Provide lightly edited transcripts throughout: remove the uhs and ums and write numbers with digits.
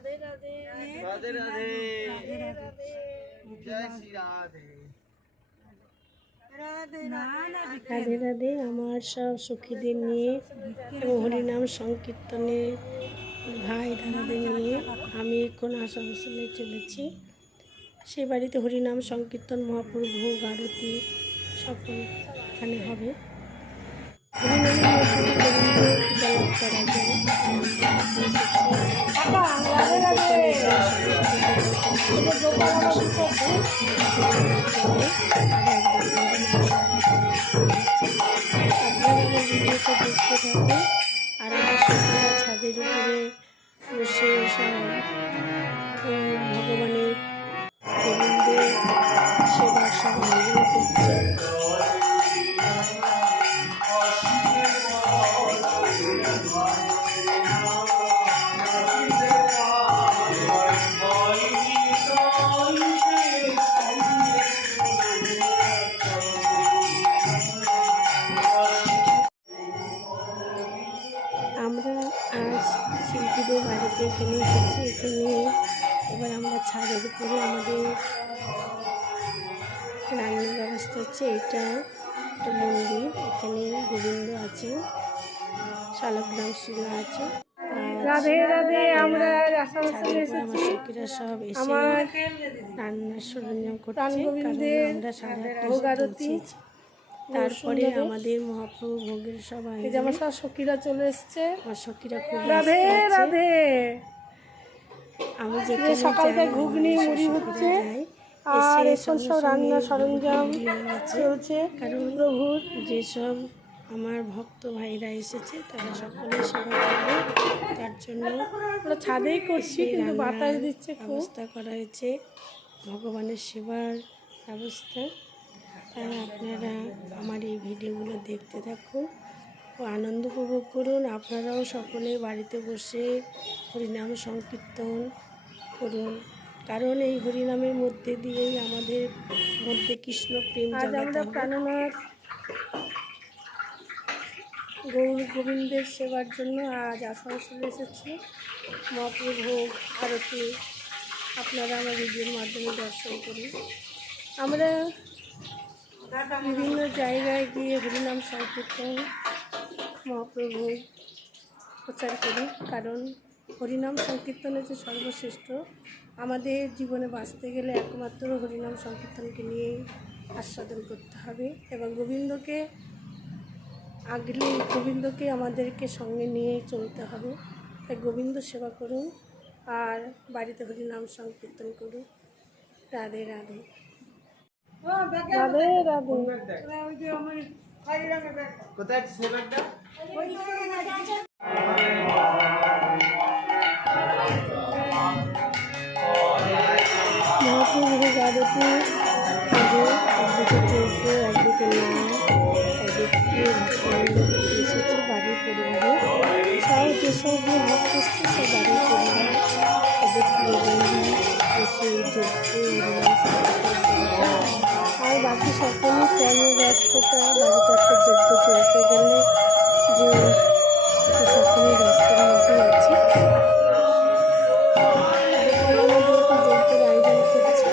राधे राधे राधे राधे जय श्री राधे রাধে রাধে। আমার সব সখীদের নিয়ে এবং হরিনাম সংকীর্তনে ভাই দাদাদের নিয়ে আমি এখন আসানসোলে চলেছি। সেই বাড়িতে হরিনাম সংকীর্তন, মহাপ্রভু ভোগ আরতি সকল এখানে হবে। আর আমার সখীরা ছাদের উপরে বসে সব ভগবানের গোবিন্দের সেবা সব আয়োজন করছে। আমরা আজ শিল্পীদের বাড়িতে এখানে এসেছি। এখানে এবার আমরা ছাদের উপরে আমাদের রান্নার ব্যবস্থা হচ্ছে। এটা একটা মন্দির, এখানে গোবিন্দ আছে, শালগ্রাম শিলা আছে। রাধে রাধে। আমরা আমার সখীরা সব এসে রান্নার সরঞ্জাম করছে, কারণ আমরা সারা ভোগ আরতি। তারপরে আমাদের মহাপ্রভু ভোগের সব আয়োজন। আমার সব সখীরা চলে এসছে। আমার সখীরা খুব রাধে রাধে। আমি যেখানে সকালটা ঘুগনি মুড়ি হচ্ছে আর এখন সব রান্নার সরঞ্জাম চলছে। কারণ প্রভুর যেসব আমার ভক্ত ভাইরা এসেছে তারা সকলে সেবা করবে, তার জন্য আমরা ছাদেই করছি, কিন্তু বাতাস দিচ্ছে, ব্যবস্থা করা হয়েছে ভগবানের সেবার ব্যবস্থা। তাই আপনারা আমার এই ভিডিওগুলো দেখতে থাকুন ও আনন্দ উপভোগ করুন। আপনারাও সকলে বাড়িতে বসে হরিনাম সংকীর্তন করুন, কারণ এই হরিনামের মধ্যে দিয়েই আমাদের মধ্যে কৃষ্ণ প্রেম জাগাতে হবে। প্রাণনাথ গৌর গোবিন্দের সেবার জন্য আজ আসানসোলে এসেছি। মহাপ্রভু ভোগ আরতি আপনারা আমার ভিডিওর মাধ্যমে দর্শন করুন। আমরা বিভিন্ন জায়গায় গিয়ে হরিনাম সংকীর্তন মহাপ্রভু প্রচার করি, কারণ হরিনাম সংকীর্তন হচ্ছে সর্বশ্রেষ্ঠ। আমাদের জীবনে বাঁচতে গেলে একমাত্র হরিনাম সংকীর্তনকে নিয়েই আস্বাদন করতে হবে এবং গোবিন্দকে আগলে গোবিন্দকে আমাদেরকে সঙ্গে নিয়ে চলতে হবে। তাই গোবিন্দ সেবা করুন আর বাড়িতে হরিনাম সংকীর্তন করুন। রাধে রাধে। রাধে রাধে। কোথায় আছে ব্যাগটা? মহাপ্রভু আরতি একদিকে চলছে, একদিকে না, একদিকে এসেছে বাড়ির পরিবারে সব যেসব ভক্ত এসছে সে বাড়ির পরিবার তাদের প্রিয় বন্ধু এসে আর বাকি সকলেই কর্মব্যস্ততা। বাড়িতে একটা যজ্ঞ চলতে গেলে যে সকলেই ব্যস্তের মধ্যে আছে। যজ্ঞের আয়োজন করছে।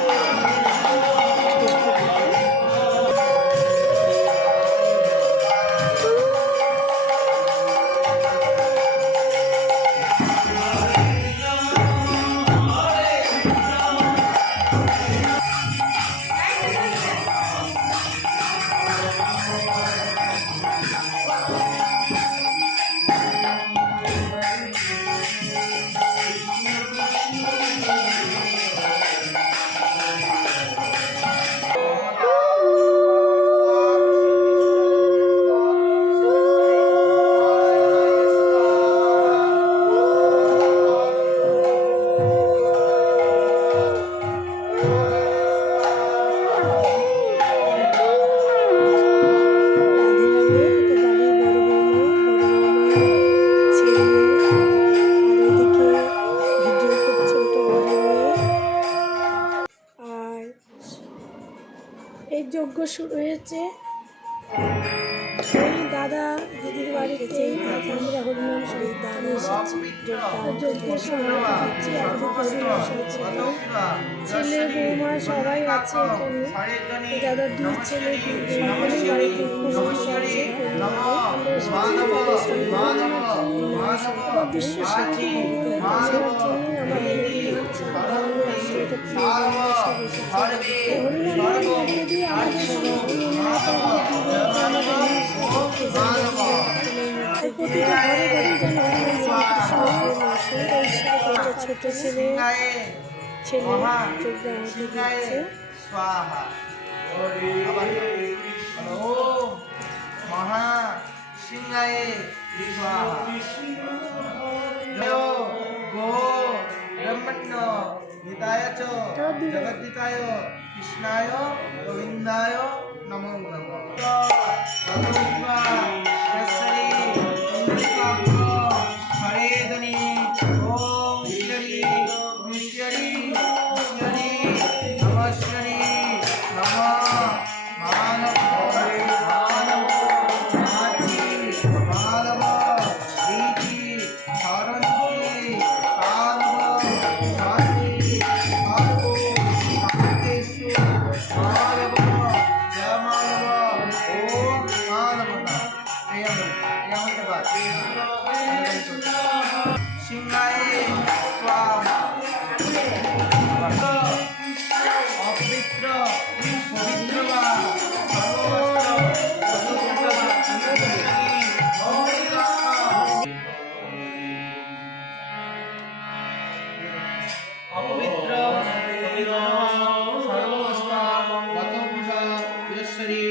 এই যজ্ঞ শুরু হয়েছে। ওই দাদা দিদির বাড়িতে আমরা হরিনাম সংকীর্তন এসেছি যজ্ঞের সময় হচ্ছে একদিকে ছেলে ছেলে বৌমা সবাই আছে এখানে দাদার দুই ছেলে সকলেই বাড়িতে উপস্থিত আছে আমরা এসেছি তাদের সঙ্গে বিশ্ব শান্তি দেখার জন্য আমাদের হরিনামের মধ্যে দিয়ে আমাদের প্রতিটা ঘরে ঘরে যেন ছোট ছেলে ছেলে যোগ্য দিচ্ছে स्वाहा ओम महा सिंहाय स्वाहा जयो गो ब्रह्मण्य हिताय च जगद्दिताय कृष्णाय गोविन्दाय नमो नमः भगवत्वा केसरी इंद्रिकाग्र हरेदनी ओम श्री श्री श्री नमस्कारी नमः मानव मानव नाची मानव रीति शरणि मानव शांति मानव शांतेषु मानव जय मानव ओम मानवता यम के बाद सिंहाय स्वाहा অপবিত্র পবিত্র বা অপবিত্র সর্বস্তা গতপুষা ঈশ্বরী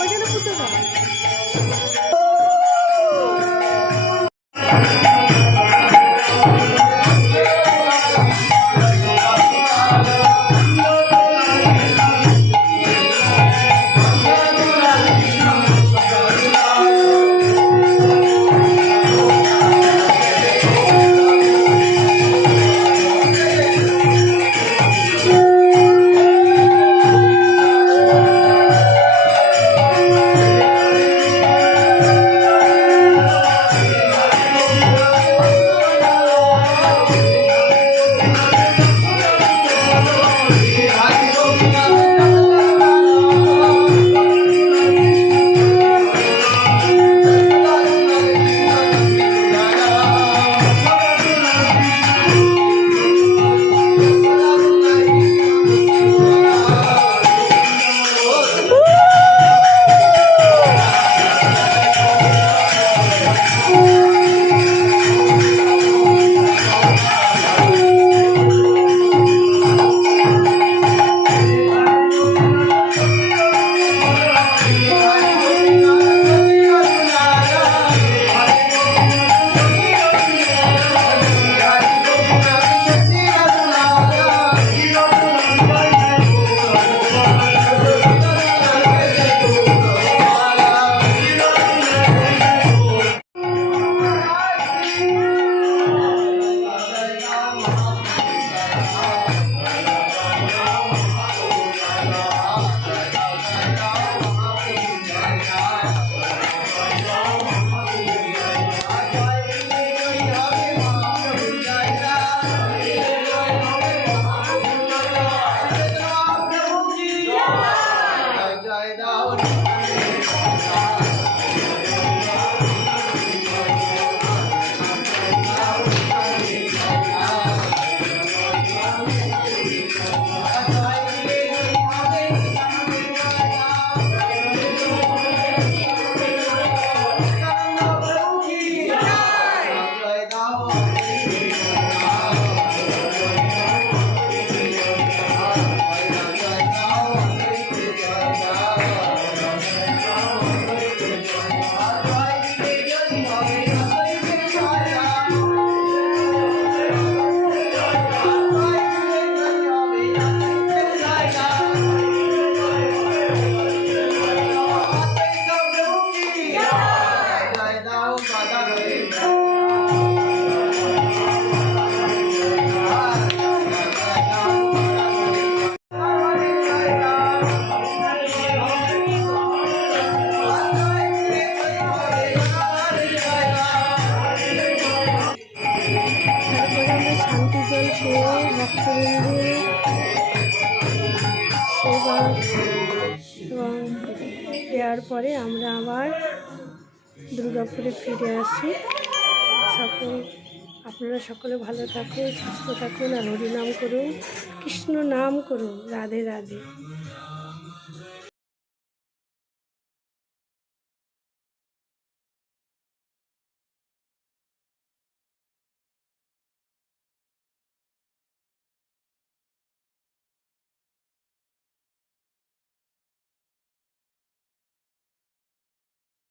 ওইখানে পুজো দাও। এবং দেওয়ার পরে আমরা আবার দুর্গাপুরে ফিরে আসি। আপনারা সকলে ভালো থাকুন, সুস্থ থাকুন, আর হরিনাম করুন, কৃষ্ণ নাম করুন। রাধে রাধে।